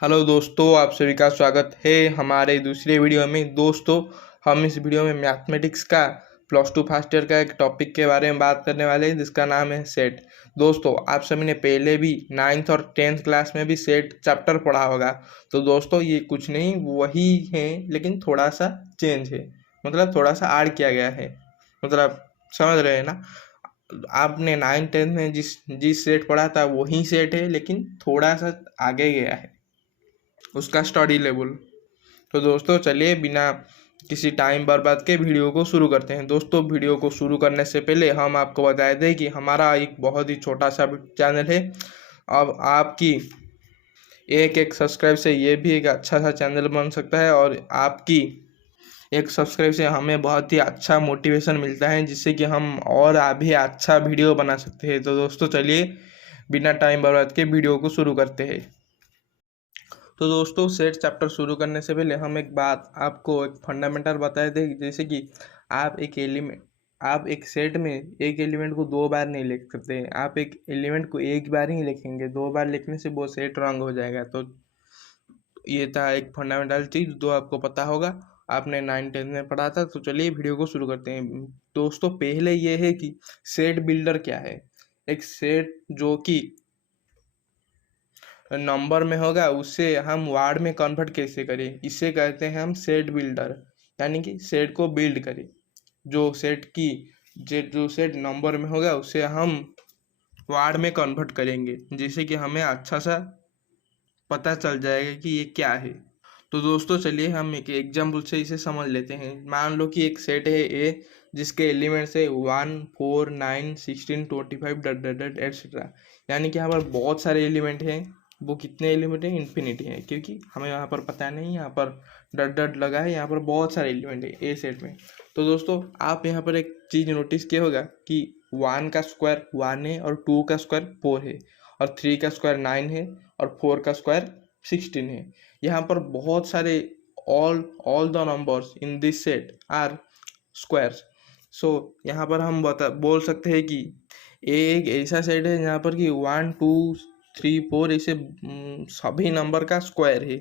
Hello दोस्तों, आप सभी का स्वागत है हमारे दूसरे वीडियो में। दोस्तों, हम इस वीडियो में मैथमेटिक्स का +2 फर्स्ट ईयर का एक टॉपिक के बारे में बात करने वाले हैं जिसका नाम है सेट। दोस्तों, आप सभी ने पहले भी 9th और 10th क्लास में भी सेट चैप्टर पढ़ा होगा। तो दोस्तों, ये कुछ नहीं वही है, लेकिन थोड़ा सा चेंज है, मतलब थोड़ा सा ऐड किया गया है। मतलब समझ रहे हैं ना? आपने 9th 10th में जिस जिस सेट पढ़ा था वही सेट है, लेकिन थोड़ा सा आगे गया है उसका स्टडी लेवल। तो दोस्तों, चलिए बिना किसी टाइम बर्बाद के वीडियो को शुरू करते हैं। दोस्तों, वीडियो को शुरू करने से पहले हम आपको बता दें कि हमारा एक बहुत ही छोटा सा चैनल है। अब आपकी एक एक सब्सक्राइब से ये भी एक अच्छा सा चैनल बन सकता है, और आपकी एक सब्सक्राइब से हमें बहुत ही अच्छा मोटिवेशन मिलता है, जिससे कि हम और अभी अच्छा वीडियो बना सकते हैं। तो दोस्तों, चलिए बिना टाइम बर्बाद के वीडियो को शुरू करते हैं। तो दोस्तों, सेट चैप्टर शुरू करने से पहले हम एक बात आपको एक फंडामेंटल बताए थे, जैसे कि आप एक सेट में एक एलिमेंट को 2 बार नहीं लिख सकते। आप एक एलिमेंट को एक बार ही लिखेंगे, 2 बार लिखने से वो सेट रॉन्ग हो जाएगा। तो ये था एक फंडामेंटल चीज़ जो आपको पता होगा, आपने 9th 10th में पढ़ा था। तो चलिए वीडियो को शुरू करते हैं। दोस्तों, पहले ये है कि सेट बिल्डर क्या है। एक सेट जो कि नंबर में होगा, उससे हम वर्ड में कन्वर्ट कैसे करें, इसे कहते हैं हम सेट बिल्डर। यानी कि सेट को बिल्ड करें। जो सेट नंबर में होगा उसे हम वर्ड में कन्वर्ट करेंगे, जिससे कि हमें अच्छा सा पता चल जाएगा कि ये क्या है। तो दोस्तों, चलिए हम एक एग्जाम्पल से इसे समझ लेते हैं। मान लो कि एक सेट है ए, जिसके एलिमेंट्स है 1 4 9 16 25 डट डट डट एटसेट्रा। यानी कि यहाँ पर बहुत सारे एलिमेंट हैं। वो कितने एलिमेंट हैं? इन्फिनिटी है, क्योंकि हमें यहाँ पर पता नहीं, यहाँ पर डट डट लगा है, यहाँ पर बहुत सारे एलिमेंट है ए सेट में। तो दोस्तों, आप यहाँ पर एक चीज़ नोटिस किया होगा कि 1 का स्क्वायर 1 है, और 2 का स्क्वायर 4 है, और 3 का स्क्वायर 9 है, और 4 का स्क्वायर 16 है। यहाँ पर बहुत सारे all the numbers in this set are squares. So यहाँ पर हम बोल सकते हैं कि एक ऐसा सेट है जहाँ पर कि 1 2 3 4 ऐसे सभी नंबर का स्क्वायर है।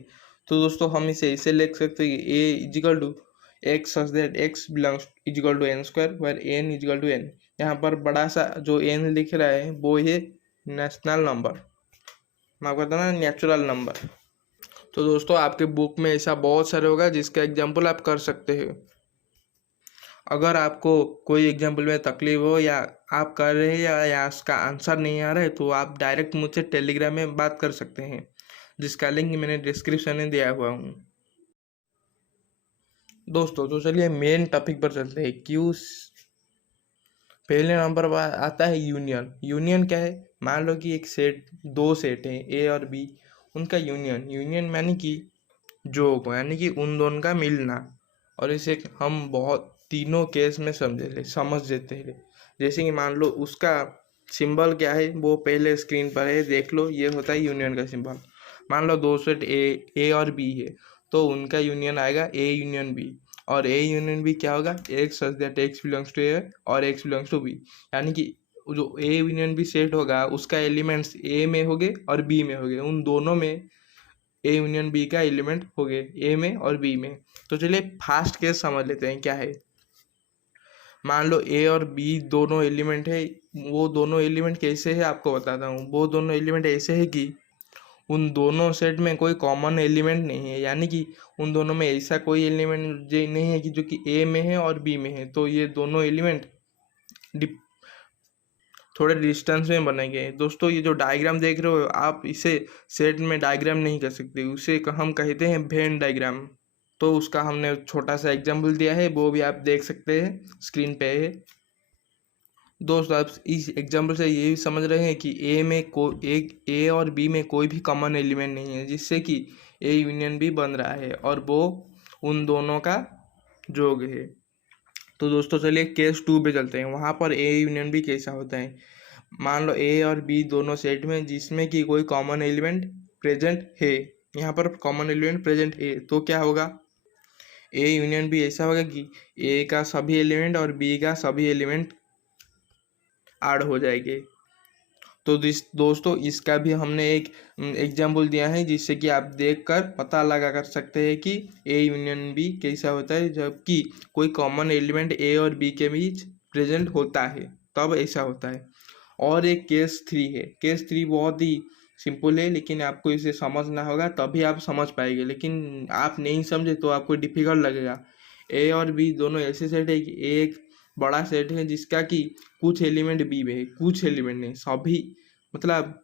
तो दोस्तों, हम इसे ऐसे लिख सकते हैं कि A is equal to x such that x belongs is equal to n square, where n is equal to n. यहाँ पर बड़ा सा जो एन लिख रहा है वो है नेशनल नंबर, मैं कहता ना नेचुरल नंबर। तो दोस्तों, आपके बुक में ऐसा बहुत सारे होगा जिसका एग्जाम्पल आप कर सकते हैं। अगर आपको कोई एग्जाम्पल में तकलीफ हो, या आप कर रहे हैं या उसका आंसर नहीं आ रहा है, तो आप डायरेक्ट मुझसे टेलीग्राम में बात कर सकते हैं, जिसका लिंक मैंने डिस्क्रिप्शन में दिया हुआ हूँ। दोस्तों, तो चलिए मेन टॉपिक पर चलते हैं। पहले नंबर पर आता है यूनियन। यूनियन क्या है? मान लो कि एक सेट, 2 सेट हैं ए और बी, उनका यूनियन यानी कि जोग, यानी कि उन दोनों का मिलना। और इसे हम बहुत तीनों केस में समझ देते हैं। जैसे कि मान लो उसका सिंबल क्या है, वो पहले स्क्रीन पर है, देख लो। ये होता है यूनियन का सिंबल। मान लो 2 सेट ए और बी है, तो उनका यूनियन आएगा ए यूनियन बी। और ए यूनियन बी क्या होगा? X such that x belongs to A और एक्स बिलोंग्स टू बी। यानी कि जो ए यूनियन बी सेट होगा, उसका एलिमेंट्स ए में होंगे और बी में होंगे। उन दोनों में ए यूनियन बी का एलिमेंट हो गए ए में और बी में। तो चलिए फास्ट केस समझ लेते हैं क्या है। मान लो ए और बी दोनों एलिमेंट है। वो दोनों एलिमेंट कैसे है आपको बताता हूँ। वो दोनों एलिमेंट ऐसे है कि उन दोनों सेट में कोई कॉमन एलिमेंट नहीं है। यानी कि उन दोनों में ऐसा कोई एलिमेंट नहीं है कि जो कि ए में है और बी में है। तो ये दोनों एलिमेंट थोड़े डिस्टेंस में बनाए गए हैं। दोस्तों, ये जो डायग्राम देख रहे हो आप, इसे सेट में डायग्राम नहीं कर सकते, उसे हम कहते हैं वेन डायग्राम। तो उसका हमने छोटा सा एग्जाम्पल दिया है, वो भी आप देख सकते हैं, स्क्रीन पे है। दोस्तों, आप इस एग्जाम्पल से ये भी समझ रहे हैं कि ए और बी में कोई भी कॉमन एलिमेंट नहीं है, जिससे कि ए यूनियन बी बन रहा है, और वो उन दोनों का जोग है। तो दोस्तों, चलिए केस 2 पे चलते हैं। वहाँ पर ए यूनियन बी कैसा होता है। मान लो ए और बी दोनों सेट में जिसमें कि कोई कॉमन एलिमेंट प्रेजेंट है। यहाँ पर कॉमन एलिमेंट प्रेजेंट है, तो क्या होगा? ए यूनियन बी ऐसा होगा कि ए का सभी एलिमेंट और बी का सभी एलिमेंट ऐड हो जाएंगे। तो दोस्तों इसका भी हमने एक एग्जाम्पल दिया है, जिससे कि आप देखकर पता लगा कर सकते हैं कि ए यूनियन बी कैसा होता है जबकि कोई कॉमन एलिमेंट ए और बी के बीच प्रेजेंट होता है, तब ऐसा होता है। और एक केस 3 है। केस 3 बहुत ही सिंपल है, लेकिन आपको इसे समझना होगा तभी आप समझ पाएंगे, लेकिन आप नहीं समझे तो आपको डिफिकल्ट लगेगा। ए और बी दोनों ऐसे सेट है कि एक बड़ा सेट है जिसका कि कुछ एलिमेंट बी में है, कुछ एलिमेंट नहीं, सभी, मतलब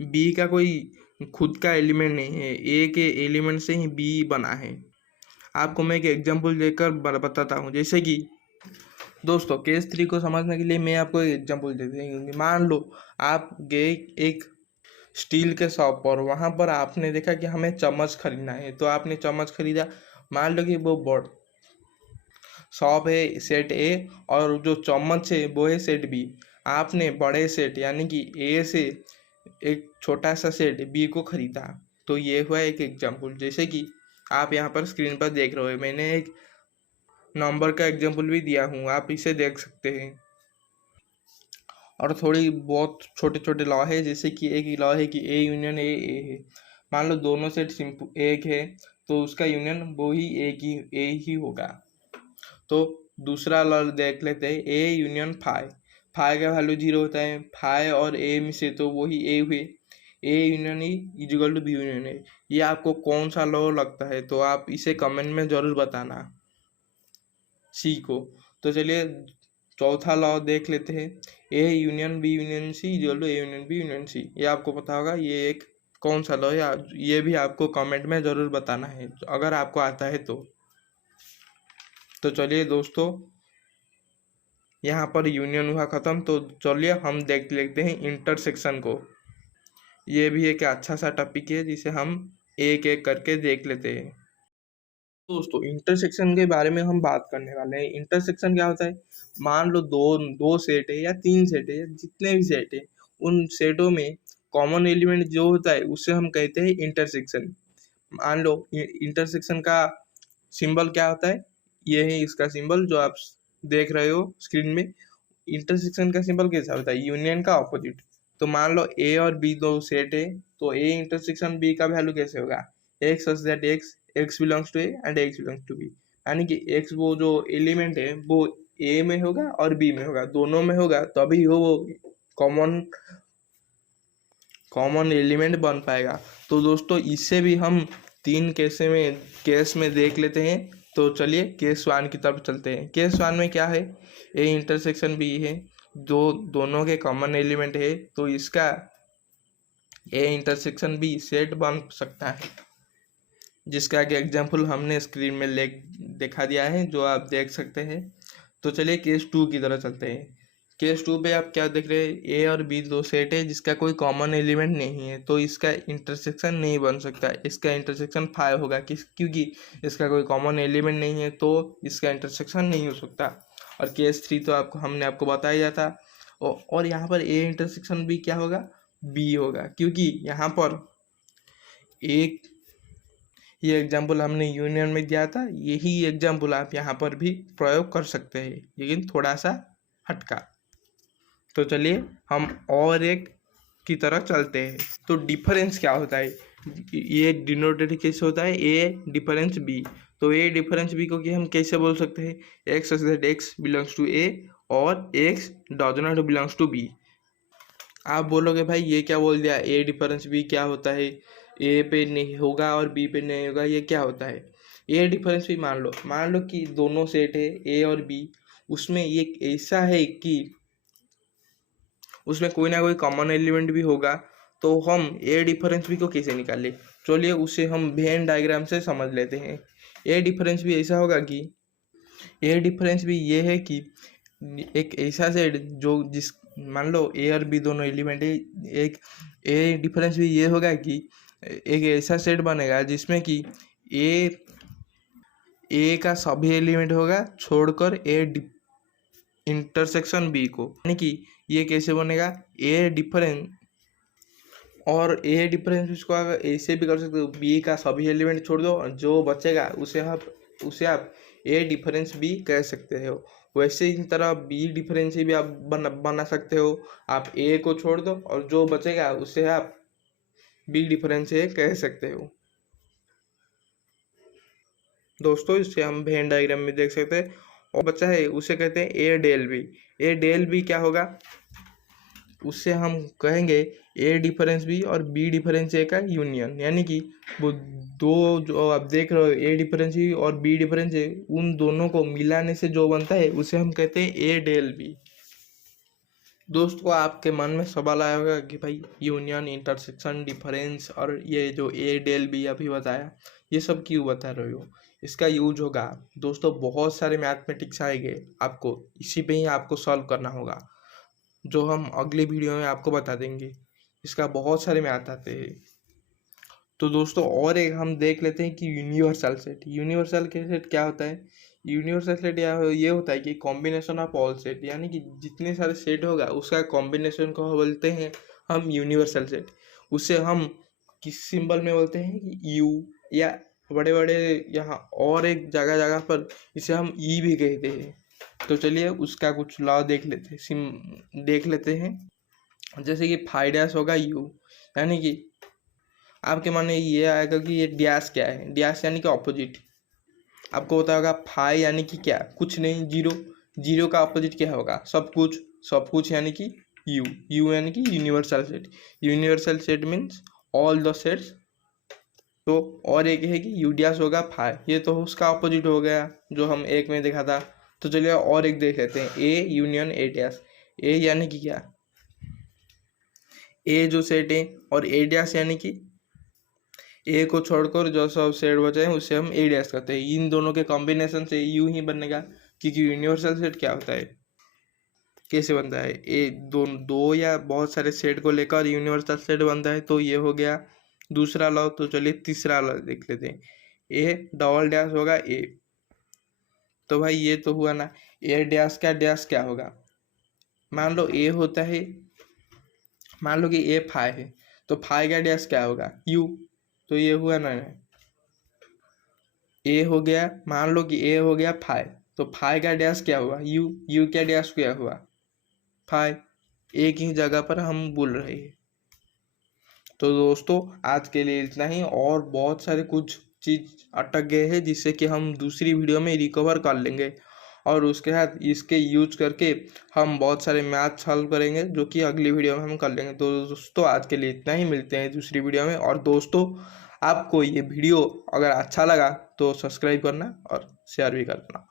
बी का कोई खुद का एलिमेंट नहीं है, ए के एलिमेंट से ही बी बना है। आपको मैं एक एग्जांपल देकर बताता हूँ। जैसे कि दोस्तों केस 3 को समझने के लिए मैं आपको एक एग्जांपल देते हैं। मान लो आप गए एक स्टील के शॉप पर, वहाँ पर आपने देखा कि हमें चम्मच खरीदना है, तो आपने चम्मच खरीदा। मान लो कि वो बोर्ड शॉप है सेट ए और जो चम्मच है वो है सेट बी। आपने बड़े सेट यानी कि ए से एक छोटा सा सेट बी को खरीदा। तो ये हुआ एक एग्जांपल। जैसे कि आप यहाँ पर स्क्रीन पर देख रहे हो, मैंने एक नंबर का एग्जांपल भी दिया हूँ, आप इसे देख सकते हैं। और थोड़ी बहुत छोटे छोटे लॉ है, जैसे कि एक लॉ है कि ए यूनियन ए है। मान लो दोनों सेट सिंपल एक है तो उसका यूनियन वो ही ए ही होगा। तो दूसरा लॉ देख लेते हैं, ए यूनियन फाई। फाई का वैल्यू 0 होता है, फाई और ए में से तो वही ए हुए। A union e equal to b union है। ये आपको कौन सा लॉ लगता है तो आप इसे कमेंट में जरूर बताना, सी को। तो चलिए चौथा लॉ देख लेते हैं, a union b union c equal to a union b union c. ये आपको पता होगा ये एक कौन सा लॉ है, ये भी आपको कमेंट में ज़रूर बताना है अगर आपको आता है तो चलिए दोस्तों यहाँ पर यूनियन हुआ ख़त्म। तो चलिए हम देख लेते हैं इंटरसेक्शन को। ये भी एक अच्छा सा टॉपिक है जिसे हम एक एक करके देख लेते हैं। दोस्तों इंटरसेक्शन के बारे में हम बात करने वाले हैं। इंटरसेक्शन क्या होता है, मान लो दो सेट है या 3 सेट है या जितने भी सेट है, उन सेटों में कॉमन एलिमेंट जो होता है उससे हम कहते हैं इंटरसेक्शन। मान लो इंटरसेक्शन का सिंबल क्या होता है, ये है इसका सिंबल जो आप देख रहे हो स्क्रीन में। इंटरसेक्शन का सिंबल कैसा होता है, यूनियन का ऑपोजिट। तो मान लो ए और बी दो सेट है, तो ए इंटरसेक्शन बी का वैल्यू कैसे होगा, x such that x belongs to a and x belongs to b. यानी कि एक्स वो जो एलिमेंट है वो ए में होगा और बी में होगा, दोनों में होगा तभी वो कॉमन एलिमेंट बन पाएगा। तो दोस्तों इससे भी हम 3 केस में देख लेते हैं। तो चलिए केस 1 की तरफ चलते हैं। केस 1 में क्या है, ए इंटरसेक्शन बी है, दोनों के कॉमन एलिमेंट है, तो इसका ए इंटरसेक्शन बी सेट बन सकता है, जिसका कि एग्जाम्पल हमने स्क्रीन में दिखा दिया है जो आप देख सकते हैं। तो चलिए केस 2 की तरह चलते हैं। केस 2 पे आप क्या देख रहे हैं, ए और बी दो सेट है जिसका कोई कॉमन एलिमेंट नहीं है, तो इसका इंटरसेक्शन नहीं बन सकता। इसका इंटरसेक्शन 5 होगा क्योंकि इसका कोई कॉमन एलिमेंट नहीं है, तो इसका इंटरसेक्शन नहीं हो सकता। और केस 3 तो हमने आपको बताया था। और यहाँ पर ए इंटरसेक्शन बी क्या होगा, बी होगा, क्योंकि यहाँ पर एक ये एग्जाम्पल हमने यूनियन में दिया था, यही एग्जाम्पल आप यहाँ पर भी प्रयोग कर सकते हैं, लेकिन थोड़ा सा हटका। तो चलिए हम और एक की तरह चलते हैं। तो डिफरेंस क्या होता है, ये डिनोटेड कैसे होता है, ए डिफरेंस बी। तो ए डिफरेंस बी को कि हम कैसे बोल सकते हैं, x such that x belongs to A और x does not belongs to B. आप बोलोगे भाई ये क्या बोल दिया, ए डिफरेंस बी क्या होता है, ए पे नहीं होगा और बी पे नहीं होगा, ये क्या होता है। ए डिफरेंस बी मान लो कि दोनों सेट है ए और बी, उसमें एक ऐसा है कि उसमें कोई ना कोई कॉमन एलिमेंट भी होगा। तो हम ए डिफरेंस बी को कैसे निकाले, चलिए उसे हम वेन डायग्राम से समझ लेते हैं। ए डिफरेंस भी ऐसा होगा कि ए डिफरेंस भी ये है कि एक ऐसा सेट जो जिस मान लो ए और बी दोनों एलिमेंट है, एक ए डिफरेंस भी ये होगा कि एक ऐसा सेट बनेगा जिसमें कि ए का सभी एलिमेंट होगा छोड़कर ए इंटरसेक्शन बी को। यानी कि ये कैसे बनेगा, ए डिफरेंस और ए डिफरेंस इसको अगर ऐसे भी कर सकते हो, बी का सभी एलिमेंट छोड़ दो, जो बचेगा उसे आप ए डिफरेंस बी कह सकते हो। वैसे ही तरह बी डिफरेंस भी आप बना सकते हो। आप ए को छोड़ दो और जो बचेगा उसे आप बी डिफरेंस ए कह सकते हो। दोस्तों इसे हम वेन डायग्राम में देख सकते हैं। और बचा है उसे कहते हैं ए डेल बी। ए डेल बी क्या होगा, उससे हम कहेंगे ए डिफरेंस बी और बी डिफरेंस ए का यूनियन, यानी कि वो दो जो आप देख रहे हो ए डिफरेंस बी और बी डिफरेंस ए, उन दोनों को मिलाने से जो बनता है उसे हम कहते हैं ए डेल बी। दोस्तों आपके मन में सवाल आया होगा कि भाई यूनियन, इंटरसेक्शन, डिफरेंस और ये जो ए डेल बी अभी बताया ये सब क्यों बता रहे हो। इसका यूज होगा दोस्तों, बहुत सारे मैथमेटिक्स आएंगे, आपको इसी पे ही आपको सॉल्व करना होगा, जो हम अगली वीडियो में आपको बता देंगे। इसका बहुत सारे मैथ आते हैं। तो दोस्तों और एक हम देख लेते हैं कि यूनिवर्सल सेट। यूनिवर्सल सेट क्या होता है। यूनिवर्सल सेट ये होता है कि कॉम्बिनेशन ऑफ ऑल सेट, यानी कि जितने सारे सेट होगा उसका कॉम्बिनेशन को बोलते हैं हम यूनिवर्सल सेट। उसे हम किस सिंबल में बोलते हैं कि यू, या बड़े बड़े यहाँ और एक जगह जगह पर इसे हम ई भी कहते हैं। तो चलिए उसका कुछ लॉ देख लेते हैं। जैसे कि फाइव डैश होगा यू, यानी कि आपके मन में ये आएगा कि ये डैश क्या है। डैश यानी कि ऑपोजिट। आपको पता होगा फाइव यानी कि क्या, कुछ नहीं, जीरो। जीरो का ऑपोजिट क्या होगा, सब कुछ। सब कुछ यानी कि यू। यू यानी कि universal set. Universal set means all the sets. तो और एक है कि यू डैश होगा फाइव, ये तो उसका ऑपोजिट हो गया जो हम एक में देखा था। तो चलिए और एक देख लेते हैं, ए यूनियन ए डैश। ए यानी कि क्या, ए जो सेट है, और ए डैश यानी कि ए को छोड़कर जो सब सेट बचे हैं उसे हम ए डैश कहते हैं। इन दोनों के कॉम्बिनेशन से यू ही बनेगा, क्योंकि यूनिवर्सल सेट क्या होता है, कैसे बनता है, ए दो या बहुत सारे सेट को लेकर यूनिवर्सल सेट बनता है। तो ये हो गया दूसरा लॉ। तो चलिए तीसरा लॉ देख लेते हैं, ए डबल डैश होगा ए। तो भाई ये तो हुआ ना, ए डैश क्या होगा। मान लो ए होता है, मान लो कि ए फाइव है, तो फाइव का डैश क्या होगा, यू। तो ये हुआ ना, ए हो गया, मान लो कि ए हो गया फाइव, तो फाइव का डैश क्या हुआ, यू। यू का डैश क्या हुआ, फाइव। एक ही जगह पर हम बोल रहे हैं। तो दोस्तों आज के लिए इतना ही, और बहुत सारे कुछ चीज़ अटक गए हैं जिससे कि हम दूसरी वीडियो में रिकवर कर लेंगे, और उसके बाद इसके यूज करके हम बहुत सारे मैथ सॉल्व करेंगे, जो कि अगली वीडियो में हम कर लेंगे। तो दोस्तों आज के लिए इतना ही, मिलते हैं दूसरी वीडियो में। और दोस्तों आपको ये वीडियो अगर अच्छा लगा तो सब्सक्राइब करना और शेयर भी करना।